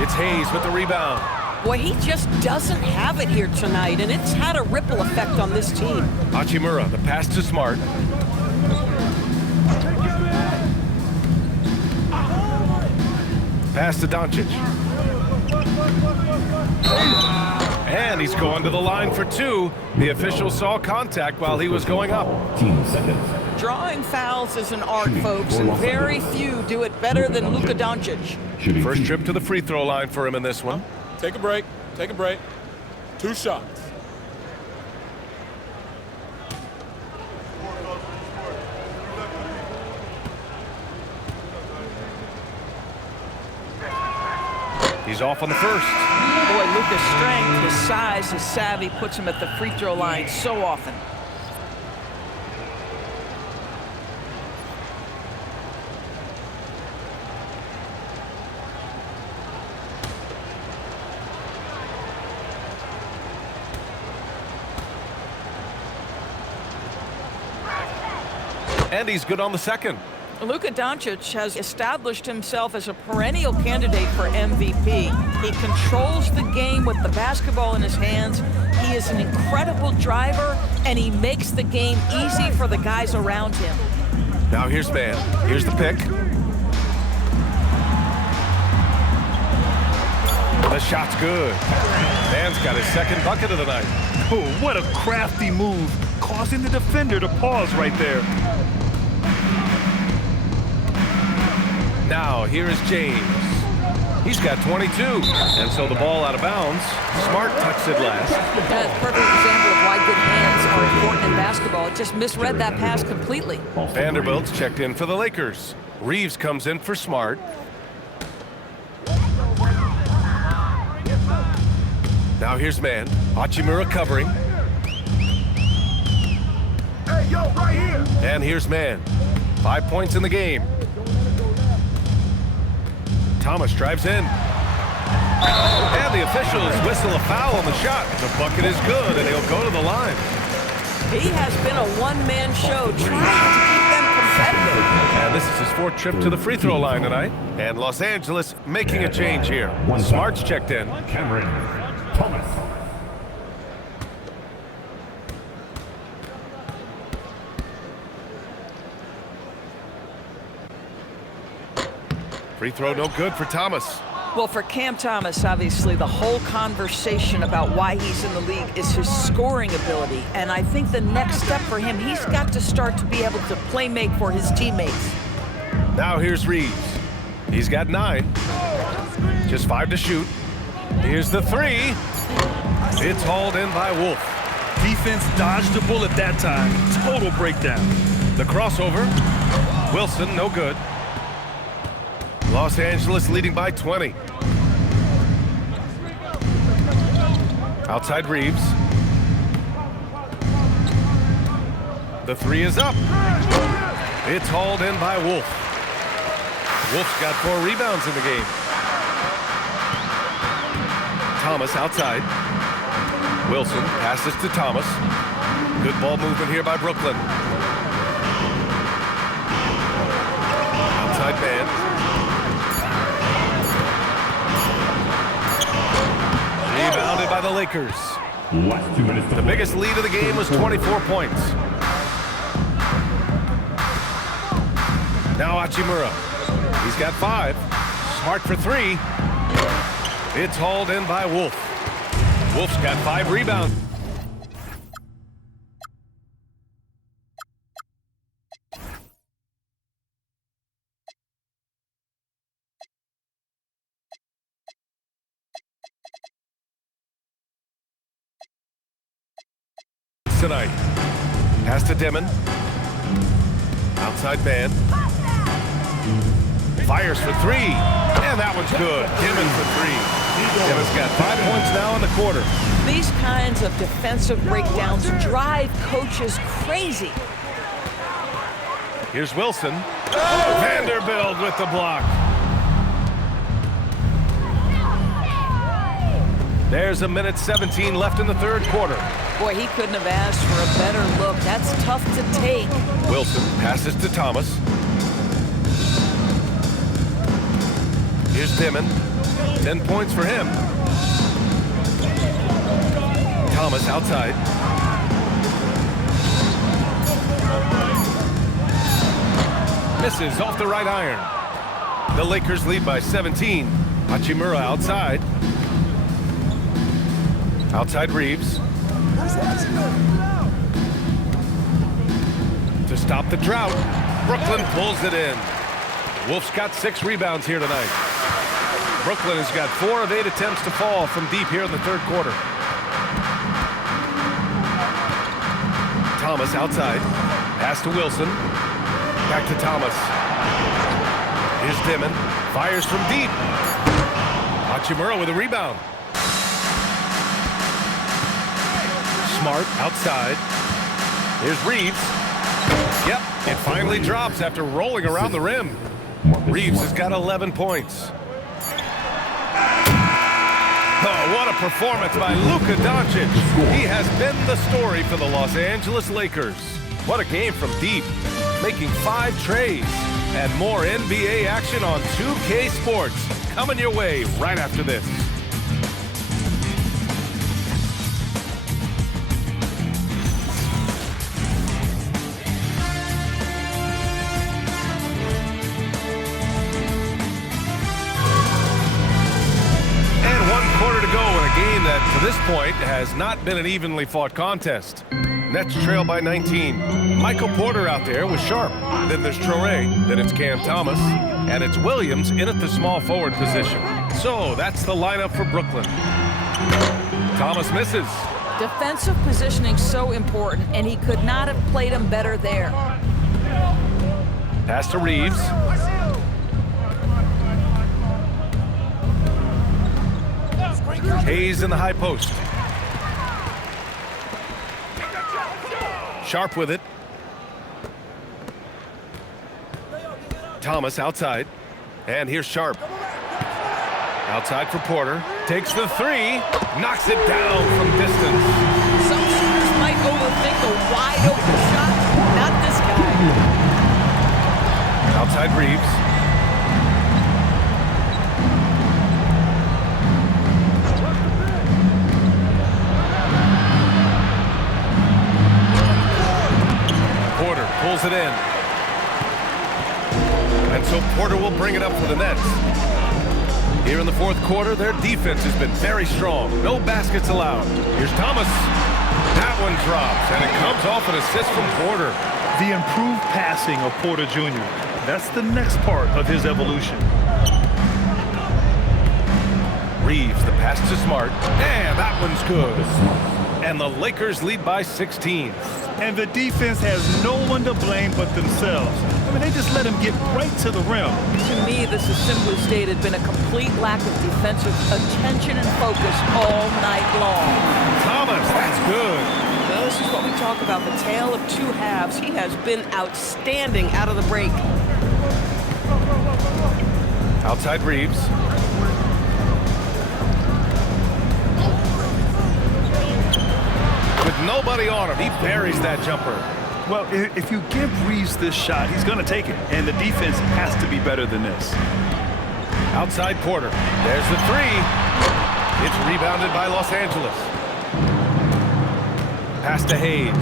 It's Hayes with the rebound. Boy, he just doesn't have it here tonight, and it's had a ripple effect on this team. Hachimura, the pass to Smart. Pass to Doncic. And he's going to the line for two. The official saw contact while he was going up. 15 seconds. Drawing fouls is an art, folks, and very few do it better than Luka Doncic. First trip to the free throw line for him in this one. Take a break. Take a break. 2 shots. He's off on the first. Boy, Luka's strength, his size, his savvy puts him at the free throw line so often. And he's good on the second. Luka Doncic has established himself as a perennial candidate for MVP. He controls the game with the basketball in his hands. He is an incredible driver, and he makes the game easy for the guys around him. Now here's man. Here's the pick. The shot's good. Man's got his second bucket of the night. Oh, what a crafty move, causing the defender to pause right there. Now, here is James. He's got 22. And so the ball out of bounds. Smart touched it last. That's a perfect example of why good hands are important in basketball. It just misread that pass completely. Vanderbilt's checked in for the Lakers. Reeves comes in for Smart. Now here's man. Hachimura covering. Hey, yo, right here. And here's man. 5 points in the game. Thomas drives in. And the officials whistle a foul on the shot. The bucket is good, and he'll go to the line. He has been a one-man show trying to keep them competitive. And this is his 4th trip to the free throw line tonight. And Los Angeles making a change here. Smart's checked in. Cameron Thomas. Free throw no good for Thomas. Well, for Cam Thomas, obviously, the whole conversation about why he's in the league is his scoring ability. And I think the next step for him, he's got to start to be able to play make for his teammates. Now here's Reeves. He's got 9. Just 5 to shoot. Here's the 3. It's hauled in by Wolf. Defense dodged the bullet that time. Total breakdown. The crossover. Wilson, no good. Los Angeles leading by 20. Outside Reeves. The 3 is up. It's hauled in by Wolf. Wolf's got 4 rebounds in the game. Thomas outside. Wilson passes to Thomas. Good ball movement here by Brooklyn. Outside man. Rebounded by the Lakers. Last 2 minutes. The biggest lead of the game was 24 points. Now Hachimura. He's got 5. Smart for 3. It's hauled in by Wolf. Wolf's got 5 rebounds. Tonight. Pass to Dimon. Outside man. Fires for 3. And that one's good. Dimon for 3. Dimon's got 5 points now in the quarter. These kinds of defensive breakdowns drive coaches crazy. Here's Wilson. Vanderbilt with the block. There's 1:17 left in the third quarter. Boy, he couldn't have asked for a better look. That's tough to take. Wilson passes to Thomas. Here's Dimon. 10 points for him. Thomas outside. Misses off the right iron. The Lakers lead by 17. Hachimura outside. Outside Reeves. To stop the drought, Brooklyn pulls it in. Wolf's got 6 rebounds here tonight. Brooklyn has got 4 of 8 attempts to fall from deep here in the third quarter. Thomas outside. Pass to Wilson. Back to Thomas. Here's Dimon. Fires from deep. Hachimura with a rebound. Smart outside. Here's Reeves. Yep, it finally drops after rolling around the rim. Reeves has got 11 points. Oh, what a performance by Luka Doncic. He has been the story for the Los Angeles Lakers. What a game from deep, making 5 trays. And more NBA action on 2K Sports coming your way right after this. Game that, to this point, has not been an evenly fought contest. Nets trail by 19. Michael Porter out there with Sharp. Then there's Traoré. Then it's Cam Thomas. And it's Williams in at the small forward position. So that's the lineup for Brooklyn. Thomas misses. Defensive positioning so important, and he could not have played him better there. Pass to Reeves. Hayes in the high post. Sharp with it. Thomas outside. And here's Sharp. Outside for Porter. Takes the 3. Knocks it down from distance. Some shooters might overthink a wide open shot. Not this guy. Outside Reeves. Pulls it in. And so Porter will bring it up for the Nets. Here in the fourth quarter, their defense has been very strong. No baskets allowed. Here's Thomas. That one drops, and it comes off an assist from Porter. The improved passing of Porter Jr. That's the next part of his evolution. Reeves, the pass to Smart. And that one's good. And the Lakers lead by 16. And the defense has no one to blame but themselves. I mean, they just let him get right to the rim. To me, this has simply stated been a complete lack of defensive attention and focus all night long. Thomas, that's good. Well, this is what we talk about, the tale of 2 halves. He has been outstanding out of the break. Outside Reeves. With nobody on him. He buries that jumper. Well, if you give Reeves this shot, he's going to take it. And the defense has to be better than this. Outside Porter. There's the three. It's rebounded by Los Angeles. Pass to Hayes.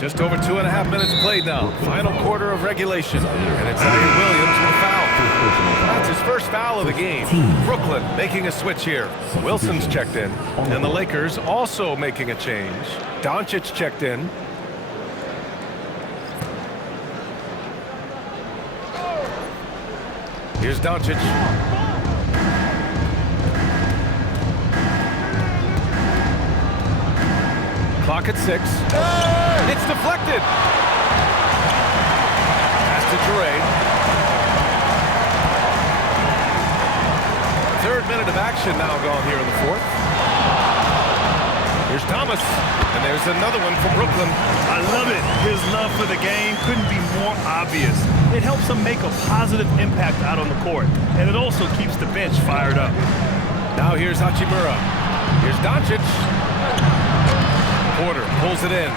Just over 2.5 minutes played now. Final quarter of regulation. And it's Zion Williams with a foul. That's his first foul of the game. Brooklyn making a switch here. Wilson's checked in. And the Lakers also making a change. Doncic checked in. Here's Doncic. Clock at 6. It's deflected. Pass to Toure. Third minute of action now gone here in the fourth. Here's Thomas. And there's another one from Brooklyn. I love it. His love for the game couldn't be more obvious. It helps him make a positive impact out on the court. And it also keeps the bench fired up. Now here's Hachimura. Here's Doncic. Porter pulls it in.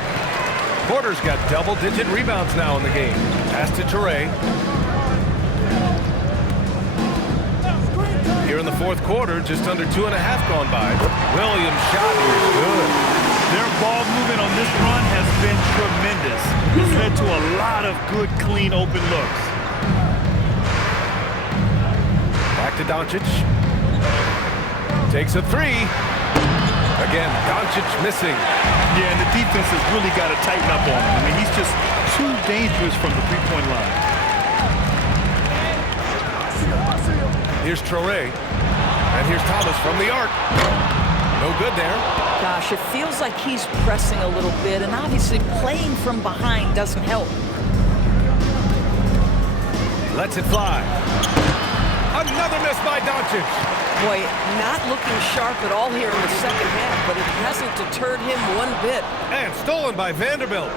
Porter's got double-digit rebounds now in the game. Pass to Toure. Here in the fourth quarter, just under 2.5 gone by. Williams' shot is good. Their ball movement on this run has been tremendous. It's led to a lot of good, clean, open looks. Back to Doncic. Takes a three. Again, Doncic missing. Yeah, and the defense has really got to tighten up on him. I mean, he's just too dangerous from the three-point line. Here's Toure. And here's Thomas from the arc. No good there. Gosh, it feels like he's pressing a little bit, and obviously playing from behind doesn't help. Lets it fly. Another miss by Doncic. Boy, not looking sharp at all here in the second half, but it hasn't deterred him one bit. And stolen by Vanderbilt.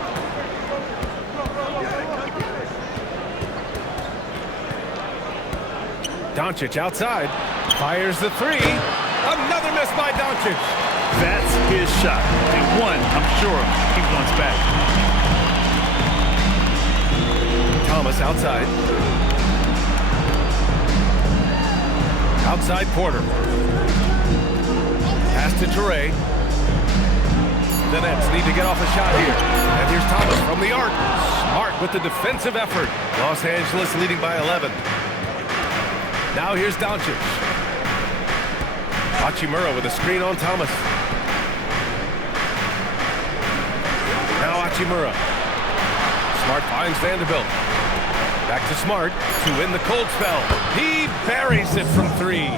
Doncic outside. Fires the three. Another miss by Doncic. That's his shot. And one, I'm sure, he wants back. Thomas outside. Outside Porter. Pass to Toure. The Nets need to get off a shot here. And here's Thomas from the arc. Smart with the defensive effort. Los Angeles leading by 11. Now here's Doncic. Hachimura with a screen on Thomas. Now Hachimura. Smart finds Vanderbilt. Back to Smart to win the cold spell. He buries it from three.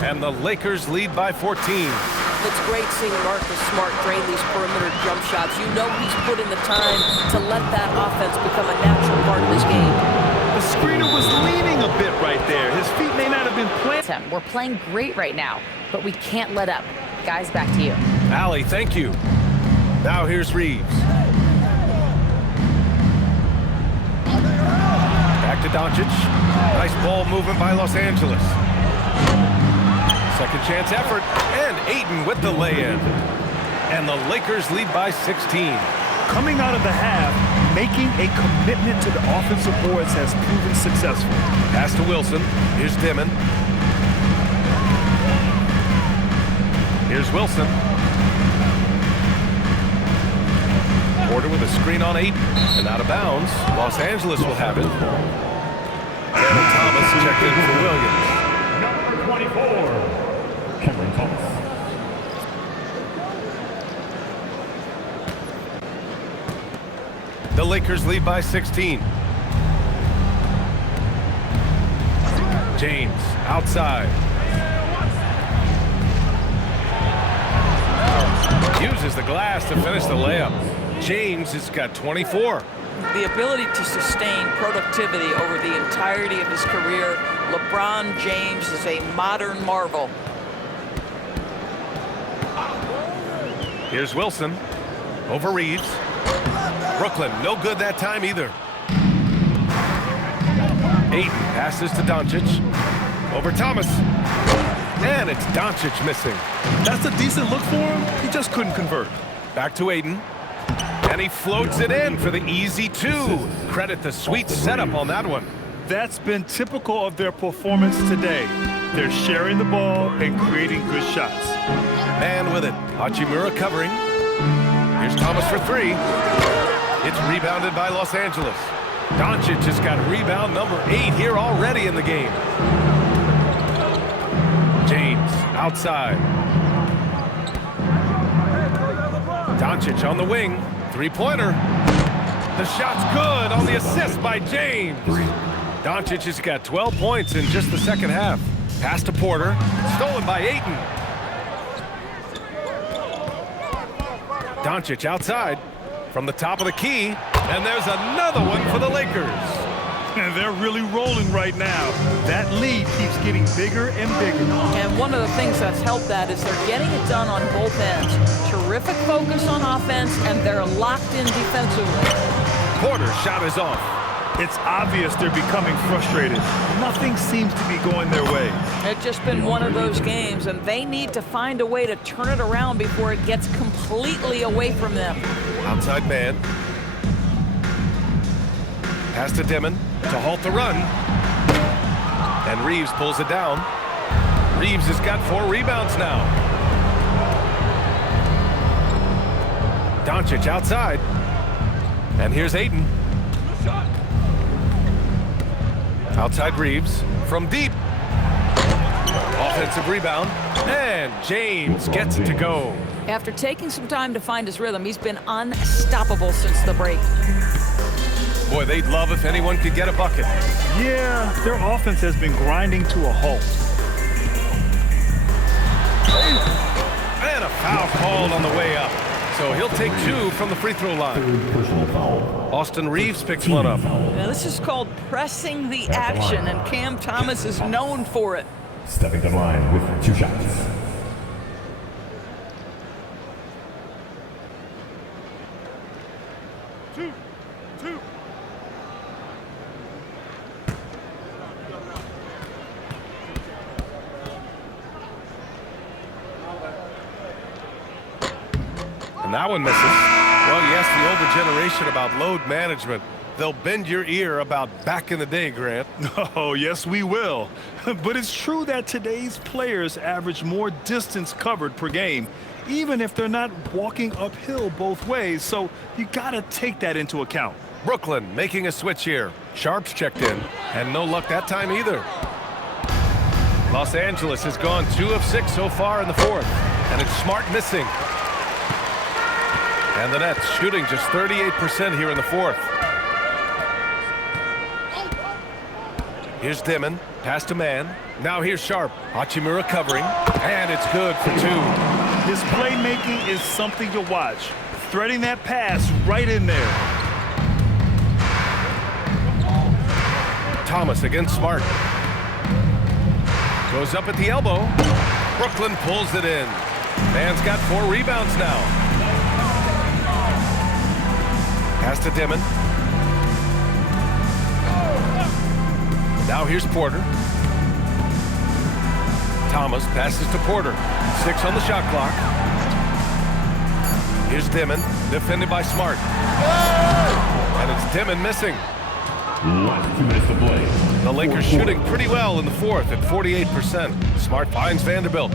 And the Lakers lead by 14. It's great seeing Marcus Smart drain these perimeter jump shots. You know he's put in the time to let that offense become a natural part of his game. The screener was leaning a bit right there. His feet may not have been planted. We're playing great right now, but we can't let up. Guys, back to you. Allie, thank you. Now here's Reeves. Back to Doncic. Nice ball movement by Los Angeles. Second chance effort, and Ayton with the lay-in. And the Lakers lead by 16. Coming out of the half, making a commitment to the offensive boards has proven successful. Pass to Wilson. Here's Dimon. Here's Wilson. Porter with a screen on Ayton. And out of bounds. Los Angeles will have it. Kevin Thomas checked in for Williams. Number 24, Cameron Thomas. The Lakers lead by 16. James outside. Uses the glass to finish the layup. James has got 24. The ability to sustain productivity over the entirety of his career, LeBron James is a modern marvel. Here's Wilson over Reeves. Brooklyn, no good that time either. Ayton passes to Doncic. Over Thomas. And it's Doncic missing. That's a decent look for him. He just couldn't convert. Back to Aiden. And he floats it in for the easy two. Credit the sweet setup on that one. That's been typical of their performance today. They're sharing the ball and creating good shots. Man with it. Hachimura covering. Here's Thomas for three. It's rebounded by Los Angeles. Doncic has got rebound number 8 here already in the game. James outside. Doncic on the wing. Three-pointer. The shot's good on the assist by James. Doncic has got 12 points in just the second half. Pass to Porter. Stolen by Ayton. Doncic outside from the top of the key. And there's another one for the Lakers. And they're really rolling right now. That lead keeps getting bigger and bigger. And one of the things that's helped that is they're getting it done on both ends. Terrific focus on offense, and they're locked in defensively. Porter's shot is off. It's obvious they're becoming frustrated. Nothing seems to be going their way. It's just been one of those games, and they need to find a way to turn it around before it gets completely away from them. Outside man. Pass to Dimon to halt the run. And Reeves pulls it down. Reeves has got 4 rebounds now. Doncic outside. And here's Ayton. Outside Reeves from deep. Offensive rebound. And James gets it to go. After taking some time to find his rhythm, he's been unstoppable since the break. Boy, they'd love if anyone could get a bucket. Yeah, their offense has been grinding to a halt. And a foul called on the way up. So he'll take 2 from the free throw line. Austin Reeves picks one up. Now, this is called pressing the action, and Cam Thomas is known for it. Stepping to the line with 2 shots. And that one misses. Well, you ask the older generation about load management. They'll bend your ear about back in the day, Grant. Oh, yes, we will. But it's true that today's players average more distance covered per game, even if they're not walking uphill both ways. So you got to take that into account. Brooklyn making a switch here. Sharp's checked in, and no luck that time either. Los Angeles has gone 2 of 6 so far in the 4th, and it's Smart missing. And the Nets shooting just 38% here in the 4th. Here's Dimon, pass to man. Now here's Sharp. Hachimura covering, and it's good for 2. His playmaking is something to watch. Threading that pass right in there. Thomas against Smart. Goes up at the elbow. Brooklyn pulls it in. Man's got 4 rebounds now. Pass to Dimon. Now here's Porter. Thomas passes to Porter. 6 on the shot clock. Here's Dimon, defended by Smart. And it's Dimon missing. Last 2 minutes to play. The Lakers shooting pretty well in the 4th at 48%. Smart finds Vanderbilt.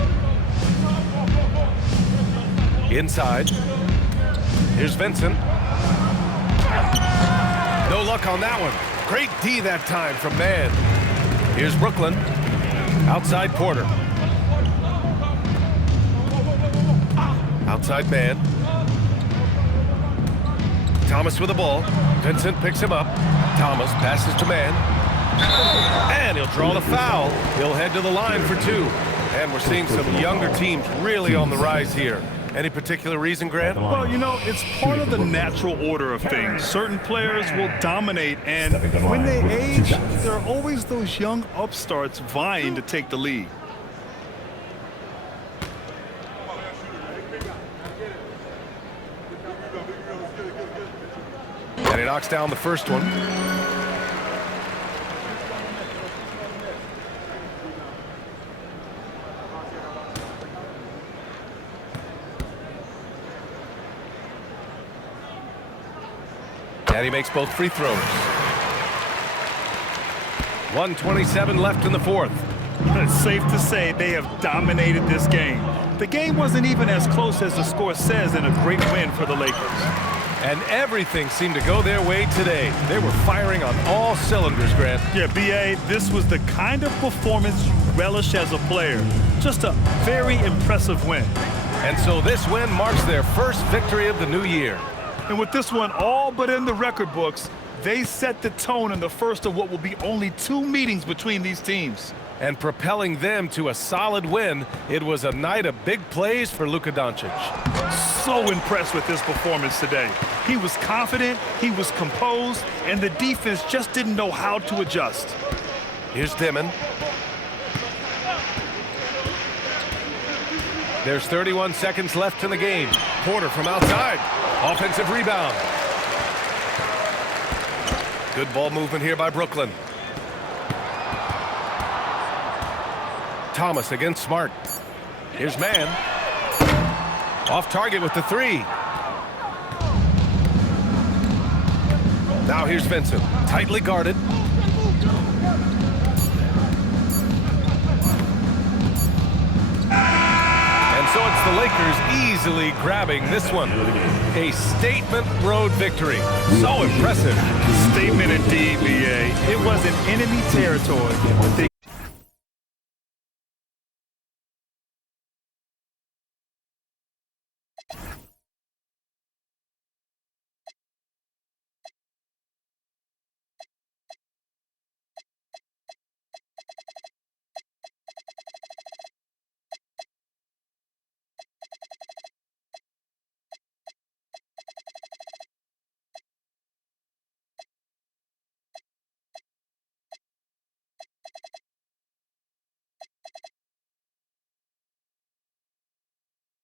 Inside. Here's Vincent. No luck on that one. Great D that time from Man. Here's Brooklyn. Outside Porter. Outside Man. Thomas with the ball. Vincent picks him up. Thomas passes to Man. And he'll draw the foul. He'll head to the line for 2. And we're seeing some younger teams really on the rise here. Any particular reason, Grant? Well, you know, it's part of the natural order of things. Certain players will dominate, and when they age, there are always those young upstarts vying to take the lead. And he knocks down the first one. And he makes both free throws. 1:27 left in the fourth. It's safe to say they have dominated this game. The game wasn't even as close as the score says, and a great win for the Lakers. And everything seemed to go their way today. They were firing on all cylinders, Grant. Yeah, B.A., this was the kind of performance you relish as a player. Just a very impressive win. And so this win marks their first victory of the new year. And with this one all but in the record books, they set the tone in the first of what will be only 2 meetings between these teams. And propelling them to a solid win, it was a night of big plays for Luka Doncic. So impressed with his performance today. He was confident, he was composed, and the defense just didn't know how to adjust. Here's Dimon. There's 31 seconds left in the game. Porter from outside. Offensive rebound. Good ball movement here by Brooklyn. Thomas against Smart. Here's Mann. Off target with the 3. Now here's Vincent. Tightly guarded. And so it's the Lakers easily grabbing this one. A statement road victory. So impressive. Statement indeed, B.A. It wasn't enemy territory. They